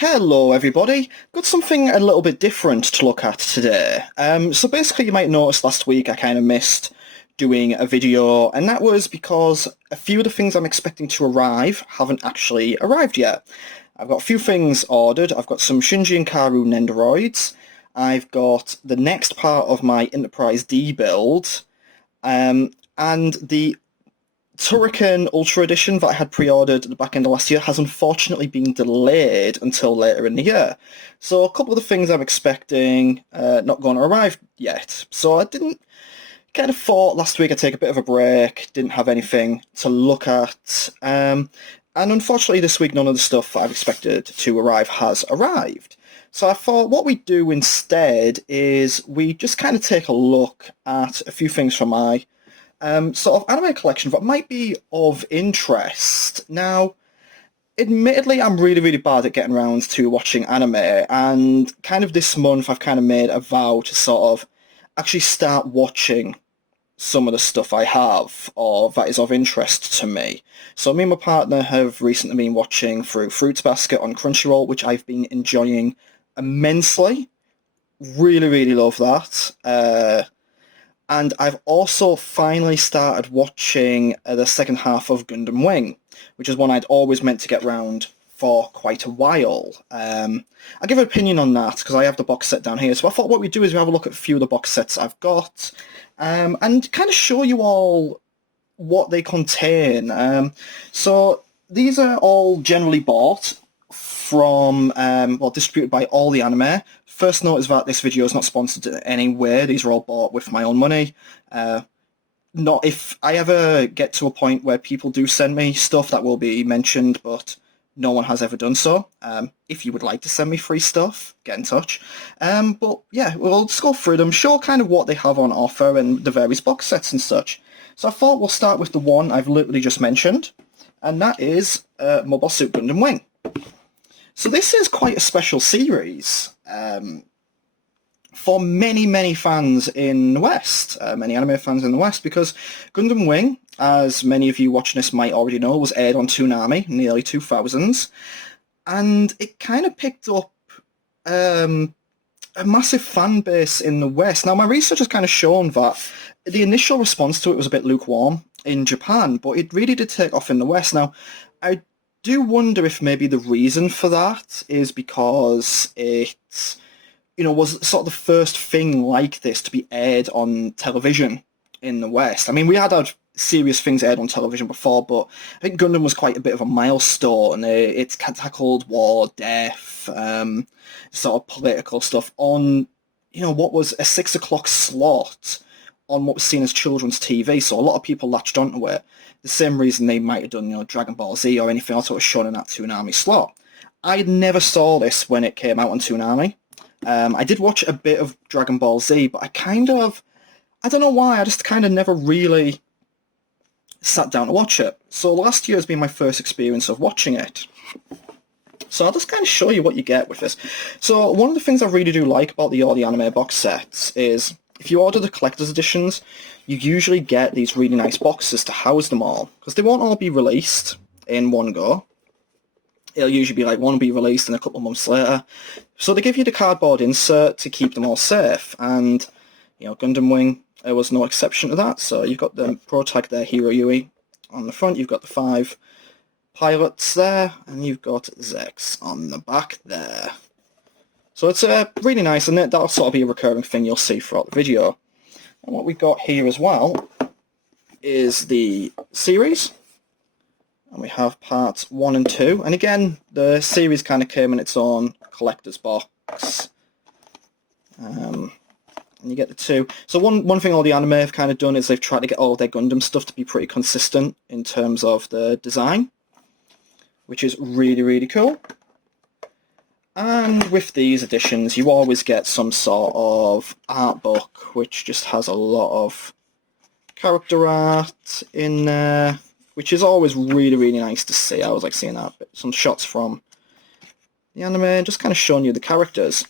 Hello everybody, got something a little bit different to look at today. So basically you might notice last week I kind of missed doing a video, and that was because a few of the things I'm expecting to arrive haven't actually arrived yet. I've got a few things ordered. I've got some Shinji and Karu Nendoroids. I've got the next part of my Enterprise D build, and the Turrican Ultra Edition that I had pre-ordered at the back end of last year has unfortunately been delayed until later in the year. So a couple of the things I'm expecting not going to arrive yet. So I didn't kind of thought last week I'd take a bit of a break, didn't have anything to look at. And unfortunately this week none of the stuff I've expected to arrive has arrived. So I thought what we do instead is we just kind of take a look at a few things from my sort of anime collection that might be of interest. Now, admittedly, I'm really bad at getting around to watching anime, and kind of this month I've kind of made a vow to sort of actually start watching some of the stuff I have, or that is of interest to me. So me and my partner have recently been watching through Fruits Basket on Crunchyroll, which I've been enjoying immensely. Really love that. And I've also finally started watching the second half of Gundam Wing, which is one I'd always meant to get round for quite a while. I'll give an opinion on that because I have the box set down here. So I thought what we'd do is we have a look at a few of the box sets I've got and kind of show you all what they contain. So these are all generally bought from, distributed by AllTheAnime. First note is that this video is not sponsored in any way. These are all bought with my own money. Not if I ever get to a point where people do send me stuff, that will be mentioned, but no one has ever done so. If you would like to send me free stuff, get in touch. But yeah, we'll just go through them, show kind of what they have on offer and the various box sets and such. So I thought we'll start with the one I've literally just mentioned, and that is Mobile Suit Gundam Wing. So this is quite a special series for many fans in the West, many anime fans in the West, because Gundam Wing, as many of you watching this might already know, was aired on Toonami in the early 2000s, and it kind of picked up a massive fan base in the West. Now, my research has kind of shown that the initial response to it was a bit lukewarm in Japan, but it really did take off in the West. Now, I do wonder if maybe the reason for that is because it, was sort of the first thing like this to be aired on television in the West. I mean, we had serious things aired on television before, but I think Gundam was quite a bit of a milestone. It tackled war, death, sort of political stuff on, what was a 6 o'clock slot on what was seen as children's TV, so a lot of people latched onto it. The same reason they might have done, Dragon Ball Z or anything else that was shown in that Toonami slot. I never saw this when it came out on Toonami. I did watch a bit of Dragon Ball Z, but I don't know why, I just kind of never really sat down to watch it. So last year has been my first experience of watching it. So I'll just kind of show you what you get with this. So one of the things I really do like about the AllTheAnime box sets is if you order the collector's editions, you usually get these really nice boxes to house them all, because they won't all be released in one go. It'll usually be like one will be released and a couple of months later. So they give you the cardboard insert to keep them all safe, and Gundam Wing was no exception to that. So you've got the protag there, Hiro Yui, on the front, you've got the 5 pilots there, and you've got Zex on the back there. So it's really nice, and that'll sort of be a recurring thing you'll see throughout the video. And what we've got here as well is the series. And we have parts 1 and 2. And again, the series kind of came in its own collector's box. And you get the 2. So one thing AllTheAnime have kind of done is they've tried to get all of their Gundam stuff to be pretty consistent in terms of the design, which is really cool. And with these editions, you always get some sort of art book, which just has a lot of character art in there, which is always really nice to see. I always like seeing that. Some shots from the anime, just kind of showing you the characters.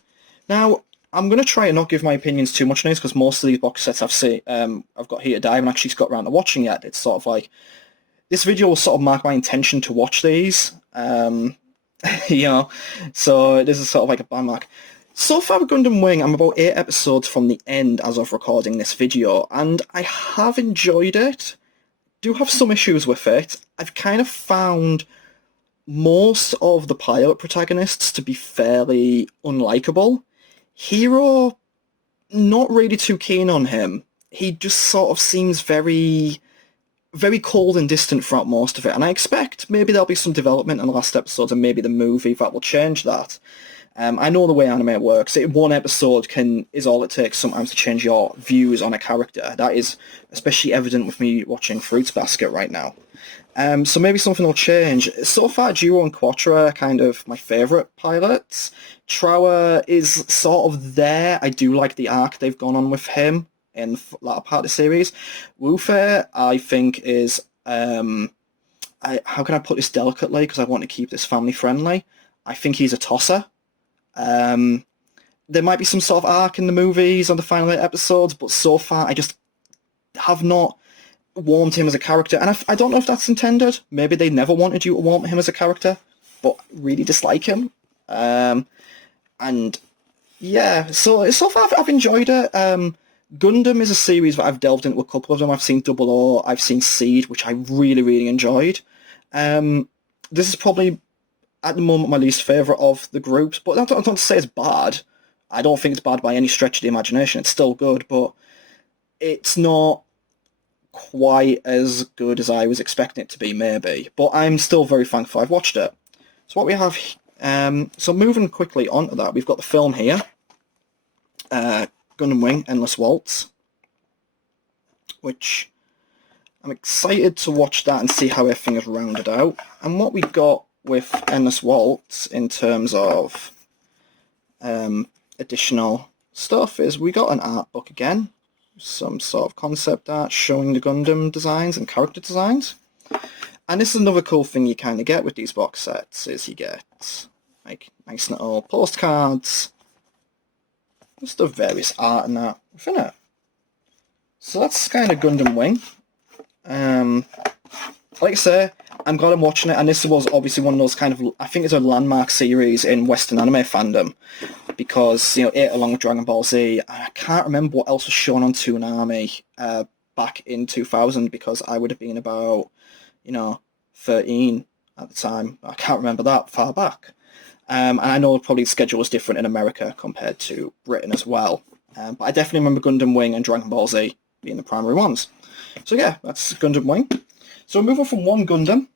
Now, I'm going to try and not give my opinions too much on this, because most of these box sets I've got here today, I haven't actually got around to watching yet. It's sort of like, this video will sort of mark my intention to watch these. you know, so this is sort of like a landmark. So far with Gundam Wing, I'm about 8 episodes from the end as of recording this video, and I have enjoyed it. Do have some issues with it. I've kind of found most of the pilot protagonists to be fairly unlikable. Hero, not really too keen on him. He just sort of seems very cold and distant throughout most of it, and I expect maybe there'll be some development in the last episode and maybe the movie that will change that. I know the way anime works. One episode is all it takes sometimes to change your views on a character. That is especially evident with me watching Fruits Basket right now. So maybe something will change. So far, Jiro and Quattro are kind of my favourite pilots. Trower is sort of there. I do like the arc they've gone on with him in the latter part of the series. Wufe, I think, is... how can I put this delicately, because I want to keep this family-friendly? I think he's a tosser. There might be some sort of arc in the movies on the final 8 episodes, but so far I just have not warmed him as a character, and I don't know if that's intended. Maybe they never wanted you to warm him as a character, but really dislike him. And yeah, so far I've enjoyed it. Gundam is a series that I've delved into a couple of them. I've seen Double O, I've seen Seed, which I really, really enjoyed. This is probably, at the moment, my least favourite of the groups, but I don't say it's bad. I don't think it's bad by any stretch of the imagination. It's still good, but it's not quite as good as I was expecting it to be, maybe. But I'm still very thankful I've watched it. So what we have... so moving quickly on to that, we've got the film here. Gundam Wing, Endless Waltz. Which... I'm excited to watch that and see how everything is rounded out. And what we've got with Endless Waltz in terms of additional stuff is we got an art book again. Some sort of concept art showing the Gundam designs and character designs. And this is another cool thing you kind of get with these box sets, is you get like nice little postcards, just the various art and that within it. So that's kind of Gundam Wing. Like I say, I'm glad I'm watching it, and this was obviously one of those kind of, I think it's a landmark series in Western anime fandom, because, you know, it along with Dragon Ball Z, I can't remember what else was shown on Toonami back in 2000, because I would have been about, 13 at the time. I can't remember that far back. And I know probably the schedule was different in America compared to Britain as well. But I definitely remember Gundam Wing and Dragon Ball Z being the primary ones. So yeah, that's Gundam Wing. So moving from one Gundam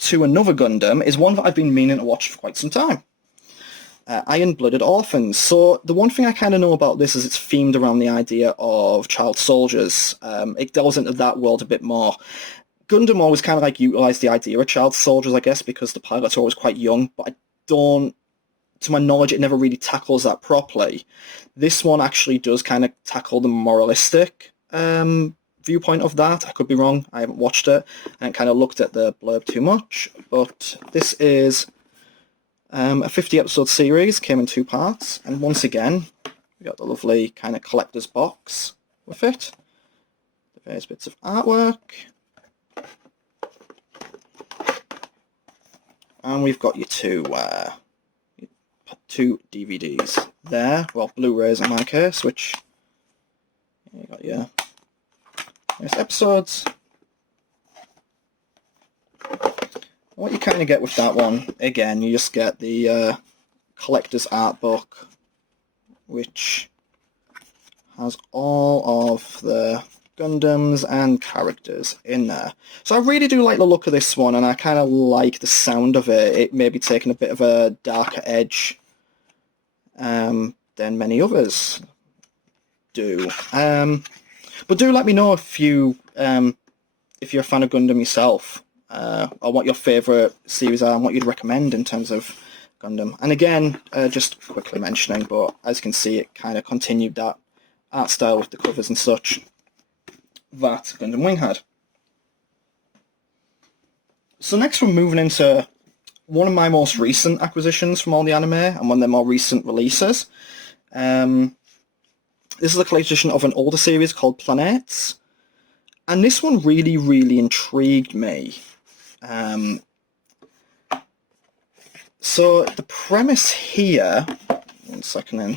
to another Gundam is one that I've been meaning to watch for quite some time. Iron-Blooded Orphans. So the one thing I kind of know about this is it's themed around the idea of child soldiers. It delves into that world a bit more. Gundam always kind of like utilised the idea of child soldiers, I guess, because the pilots are always quite young, but I don't, to my knowledge, it never really tackles that properly. This one actually does kind of tackle the moralistic viewpoint of that. I could be wrong. I haven't watched it and kind of looked at the blurb too much, but this is a 50-episode series, came in 2 parts, and once again, we got the lovely kind of collector's box with it. The various bits of artwork. And we've got your two DVDs there, well, Blu-rays in my case, which you got your nice episodes. What you kind of get with that one, again, you just get the collector's art book, which has all of the Gundams and characters in there. So I really do like the look of this one, and I kind of like the sound of it. It may be taking a bit of a darker edge than many others do. But do let me know if you're a fan of Gundam yourself, or what your favourite series are and what you'd recommend in terms of Gundam. And again, just quickly mentioning, but as you can see, it kind of continued that art style with the covers and such that Gundam Wing had. So next we're moving into one of my most recent acquisitions from AllTheAnime, and one of their more recent releases. This is a collector's edition of an older series called Planets, and this one really, really intrigued me. So the premise here, one second then,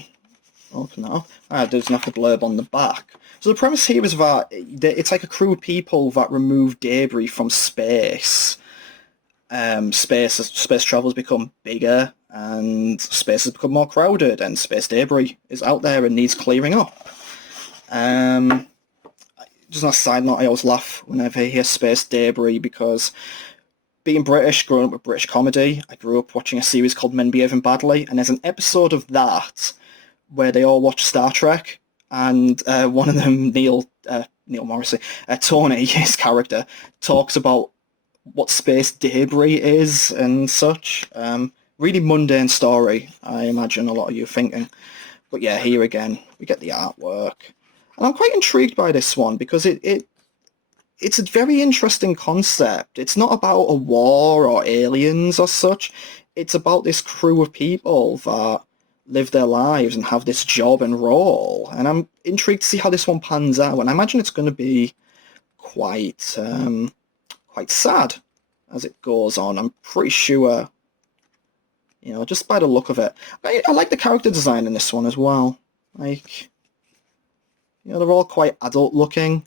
open that up. It doesn't have the blurb on the back. So the premise here is that it's like a crew of people that remove debris from space. Space travel has become bigger, and space has become more crowded, and space debris is out there and needs clearing up. Just on a side note, I always laugh whenever I hear space debris because being British, growing up with British comedy, I grew up watching a series called Men Behaving Badly, and there's an episode of that where they all watch Star Trek, and one of them, Neil Morrissey, Tony, his character, talks about what space debris is and such. Really mundane story, I imagine a lot of you are thinking. But yeah, here again, we get the artwork. And I'm quite intrigued by this one because it's a very interesting concept. It's not about a war or aliens or such. It's about this crew of people that live their lives and have this job and role. And I'm intrigued to see how this one pans out. And I imagine it's going to be quite sad as it goes on. I'm pretty sure, just by the look of it. I like the character design in this one as well. Like, they're all quite adult looking.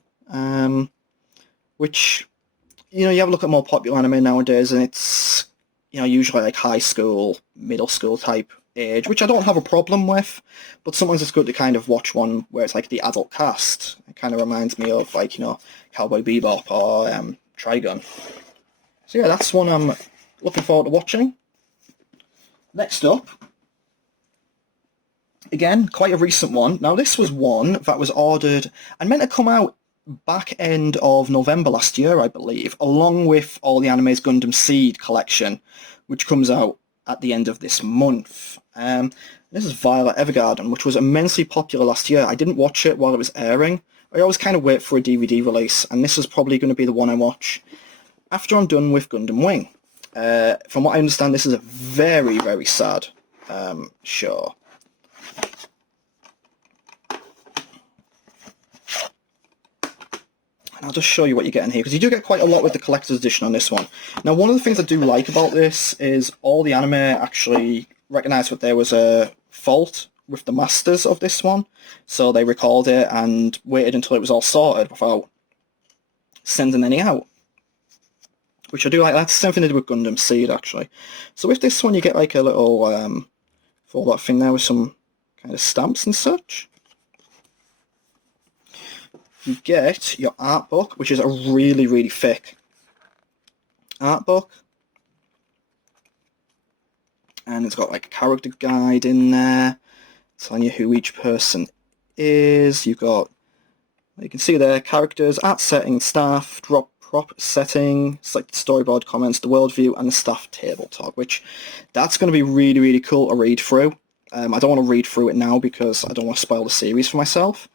Which, you have a look at more popular anime nowadays, and it's, usually like high school, middle school type age, which I don't have a problem with, but sometimes it's good to kind of watch one where it's like the adult cast. It kind of reminds me of like, Cowboy Bebop or Trigun. So yeah, that's one I'm looking forward to watching. Next up, again, quite a recent one. Now this was one that was ordered and meant to come out back end of November last year, I believe, along with AllTheAnime's Gundam Seed collection, which comes out at the end of this month. This is Violet Evergarden, which was immensely popular last year. I didn't watch it while it was airing. I always kind of wait for a DVD release, and this is probably going to be the one I watch after I'm done with Gundam Wing. From what I understand, this is a very, very sad show. And I'll just show you what you're getting here, because you do get quite a lot with the collector's edition on this one. Now, one of the things I do like about this is AllTheAnime actually recognised that there was a fault with the masters of this one, so they recalled it and waited until it was all sorted without sending any out. Which I do like. That's something to do with Gundam Seed, actually. So with this one, you get like a little follow-up thing there with some kind of stamps and such. You get your art book, which is a really, really thick art book. And it's got like a character guide in there, telling you who each person is. You've got, you can see there, characters, art setting, staff, prop setting, selected storyboard comments, the worldview, and the staff table talk, which that's going to be really, really cool to read through. I don't want to read through it now because I don't want to spoil the series for myself.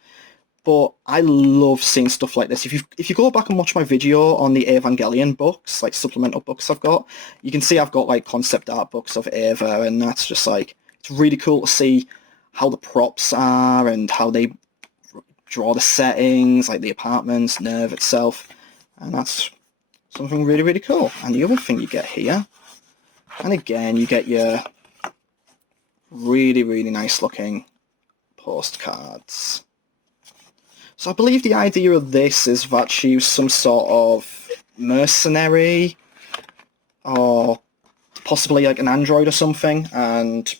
But I love seeing stuff like this. If you go back and watch my video on the Evangelion books, like supplemental books I've got, you can see I've got like concept art books of Eva, and that's just like, it's really cool to see how the props are and how they draw the settings, like the apartments, Nerve itself, and that's something really, really cool. And the other thing you get here, and again, you get your really, really nice looking postcards. So I believe the idea of this is that she was some sort of mercenary, or possibly like an android or something, and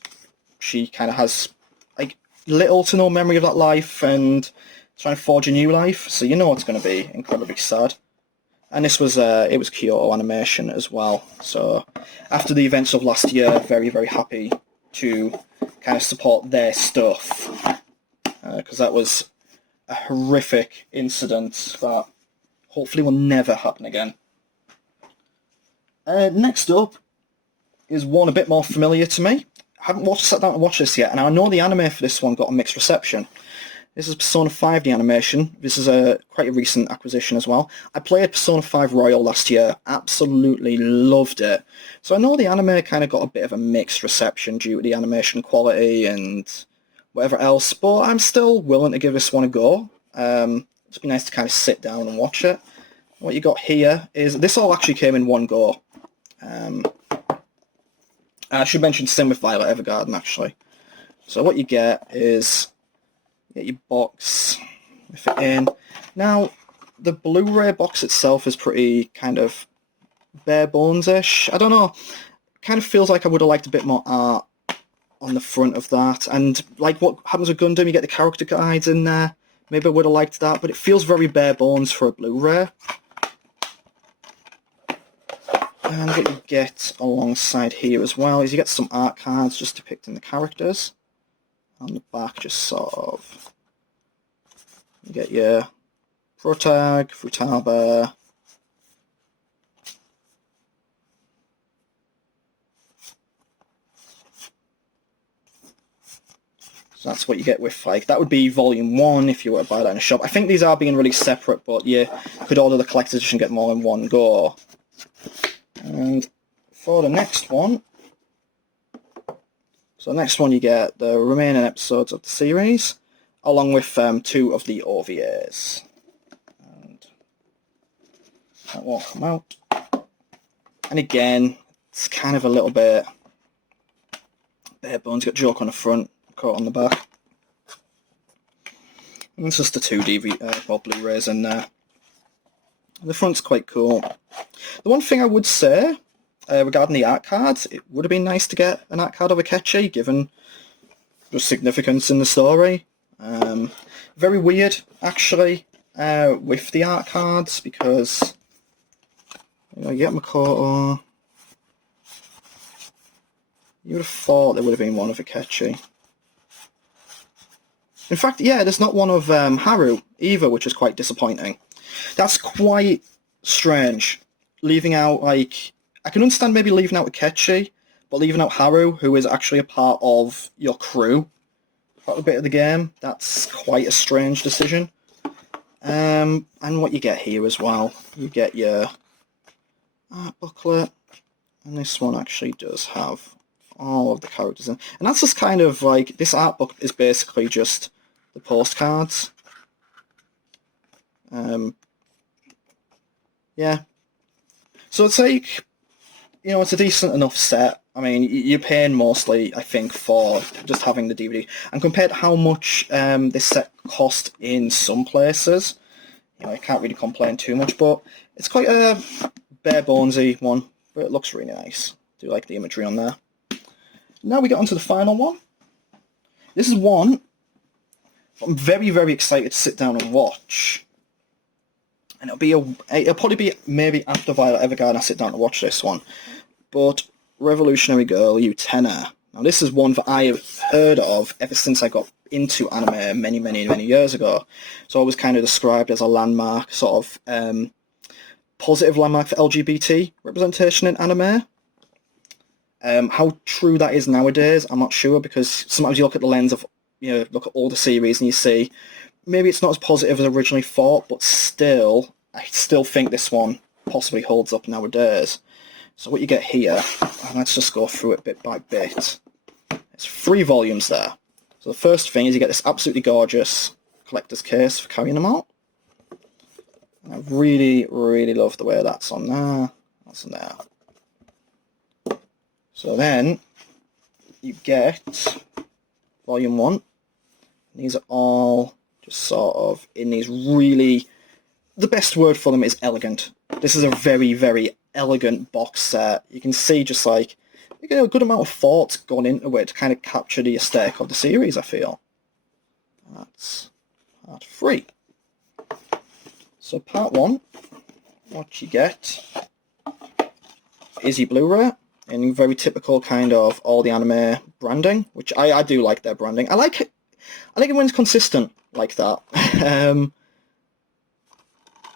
she kind of has like little to no memory of that life and trying to forge a new life. So you know it's going to be incredibly sad. And this was it was Kyoto Animation as well. So after the events of last year, very, very happy to kind of support their stuff, because that was a horrific incident that hopefully will never happen again. Next up is one a bit more familiar to me. I haven't sat down to watch this yet, and I know the anime for this one got a mixed reception. This is Persona 5, the animation. This is quite a recent acquisition as well. I played Persona 5 Royal last year, absolutely loved it. So I know the anime kind of got a bit of a mixed reception due to the animation quality and whatever else, but I'm still willing to give this one a go. It'd be nice to kind of sit down and watch it. What you got here is, this all actually came in one go. I should mention same with Violet Evergarden, actually. So what you get is you get your box with it in. Now, the Blu-ray box itself is pretty kind of bare bones-ish. I don't know. Kind of feels like I would have liked a bit more art on the front of that. And like what happens with Gundam, you get the character guides in there. Maybe I would have liked that, but it feels very bare bones for a Blu-ray. And what you get alongside here as well is you get some art cards just depicting the characters. On the back, just sort of, you get your Protag, Futaba, so that's what you get with, like, that would be Volume 1 if you were to buy that in a shop. I think these are being released separate, but you could order the collector's edition and get more in one go. And for the next one, so the next one you get the remaining episodes of the series, along with 2 of the OVAs. And that won't come out. And again, it's kind of a little bit bare bones. Got joke on the front, coat on the back. And it's just the 2 Blu-rays in there. The front's quite cool. The one thing I would say regarding the art cards, it would have been nice to get an art card of Akechi, given the significance in the story. Very weird, actually, with the art cards, because you get Makoto. You would have thought there would have been one of Akechi. In fact, yeah, there's not one of Haru either, which is quite disappointing. That's quite strange. Leaving out, like, I can understand maybe leaving out Akechi, but leaving out Haru, who is actually a part of your crew, part of a bit of the game, that's quite a strange decision. And what you get here as well, you get your art booklet, and this one actually does have all of the characters in. And that's just kind of like, this art book is basically just the postcards. Yeah. So it's like, you know, it's a decent enough set. I mean, you're paying mostly, I think, for just having the DVD. And compared to how much this set cost in some places, you know, I can't really complain too much, but it's quite a bare bonesy one, but it looks really nice. I do like the imagery on there. Now we get on to the final one. This is one I'm very, very excited to sit down and watch. And it'll probably be maybe after Violet Evergarden I sit down to watch this one. But Revolutionary Girl Utena. Now this is one that I have heard of ever since I got into anime many, many, many years ago. It's always kind of described as a landmark, sort of positive landmark for LGBT representation in anime. How true that is nowadays, I'm not sure, because sometimes you look at the lens of, you know, look at all the series and you see maybe it's not as positive as originally thought, but still, I still think this one possibly holds up nowadays. So what you get here, and let's just go through it bit by bit. It's 3 volumes there. So the first thing is you get this absolutely gorgeous collector's case for carrying them out. And I really, really love the way that's on there. That's on there. So then you get volume 1. These are all just sort of in these really, the best word for them is elegant. This is a very, very elegant box set. You can see just like, you get a good amount of thought gone into it to kind of capture the aesthetic of the series, I feel. That's part 3. So part 1, what you get is your Blu-ray in very typical kind of AllTheAnime branding, which I do like their branding. I like it when it's consistent like that.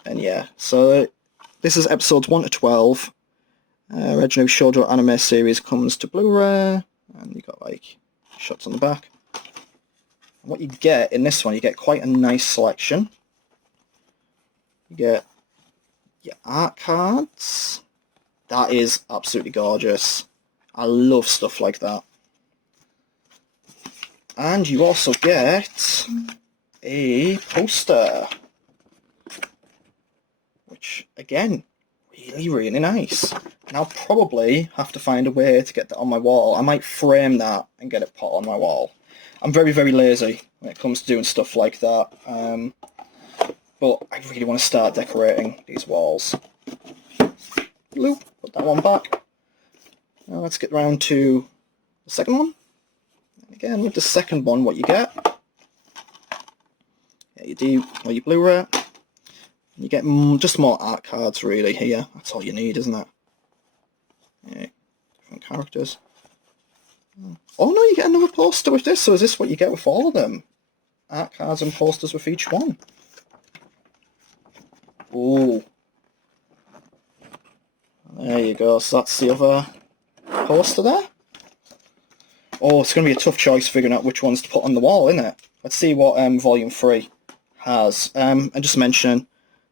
And yeah, so this is episodes 1 to 12. Revolutionary Shoujo anime series comes to Blu-ray, and you got like shots on the back. And what you get in this one, you get quite a nice selection. You get your art cards. That is absolutely gorgeous. I love stuff like that. And you also get a poster, which again, really, really nice. And I'll probably have to find a way to get that on my wall. I might frame that and get it put on my wall. I'm very, very lazy when it comes to doing stuff like that. But I really want to start decorating these walls. Loop, put that one back. Now let's get round to the second one. And again, with the second one, what you get, yeah, you do, well, you Blu-ray. You get just more art cards really here. That's all you need, isn't it? Yeah, different characters. Oh no, you get another poster with this. So is this what you get with all of them? Art cards and posters with each one. Ooh. There you go. So that's the other poster there. Oh, it's going to be a tough choice figuring out which ones to put on the wall, isn't it? Let's see what Volume 3 has. And just mention,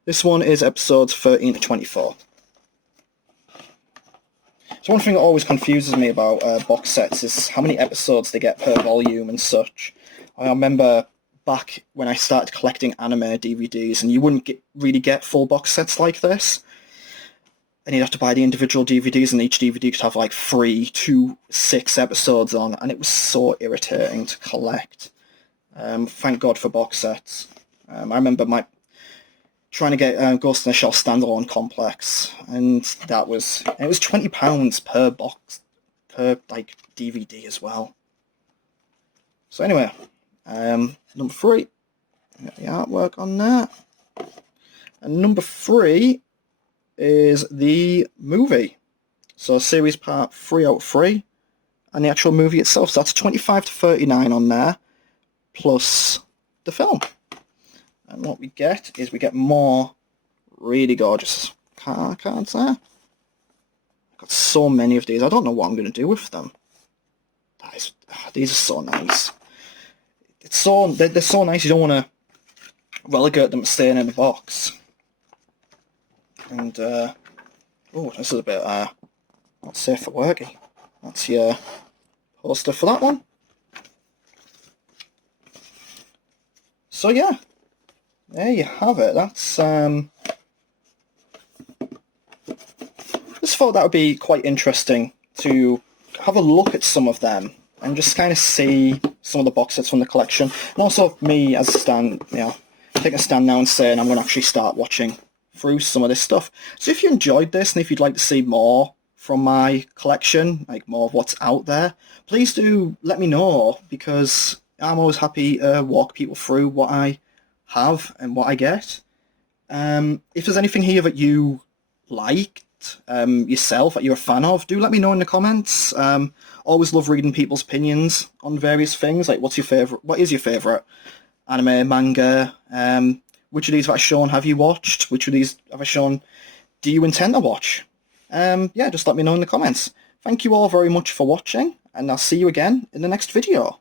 this one is episodes 13 to 24. So one thing that always confuses me about box sets is how many episodes they get per volume and such. I remember back when I started collecting anime DVDs, and you wouldn't really get full box sets like this. And you'd have to buy the individual DVDs, and each DVD could have like 3 to 6 episodes on, and it was so irritating to collect. Thank God for box sets. I remember trying to get Ghost in the Shell standalone complex, and it was £20 per box, per like DVD as well. So anyway, number 3, got the artwork on that, and number 3 is the movie. So series part 3 out of 3, and the actual movie itself. So that's 25 to 39 on there, plus the film. And what we get is we get more really gorgeous cards there. I've got so many of these. I don't know what I'm going to do with them. These are so nice. They're so nice. You don't want to relegate them to staying in a box. And oh, this is a bit not safe for worky. That's your poster for that one. So yeah. There you have it. That's just thought that would be quite interesting to have a look at some of them and just kind of see some of the box sets from the collection. And also me as a stand, taking a stand now and saying I'm going to actually start watching through some of this stuff. So if you enjoyed this and if you'd like to see more from my collection, like more of what's out there, please do let me know, because I'm always happy to walk people through what I have and what I get. If there's anything here that you liked yourself, that you're a fan of, do let me know in the comments. Always love reading people's opinions on various things, like what is your favourite anime, manga, which of these have I shown have you watched, which of these have I shown do you intend to watch? Yeah, just let me know in the comments. Thank you all very much for watching, and I'll see you again in the next video.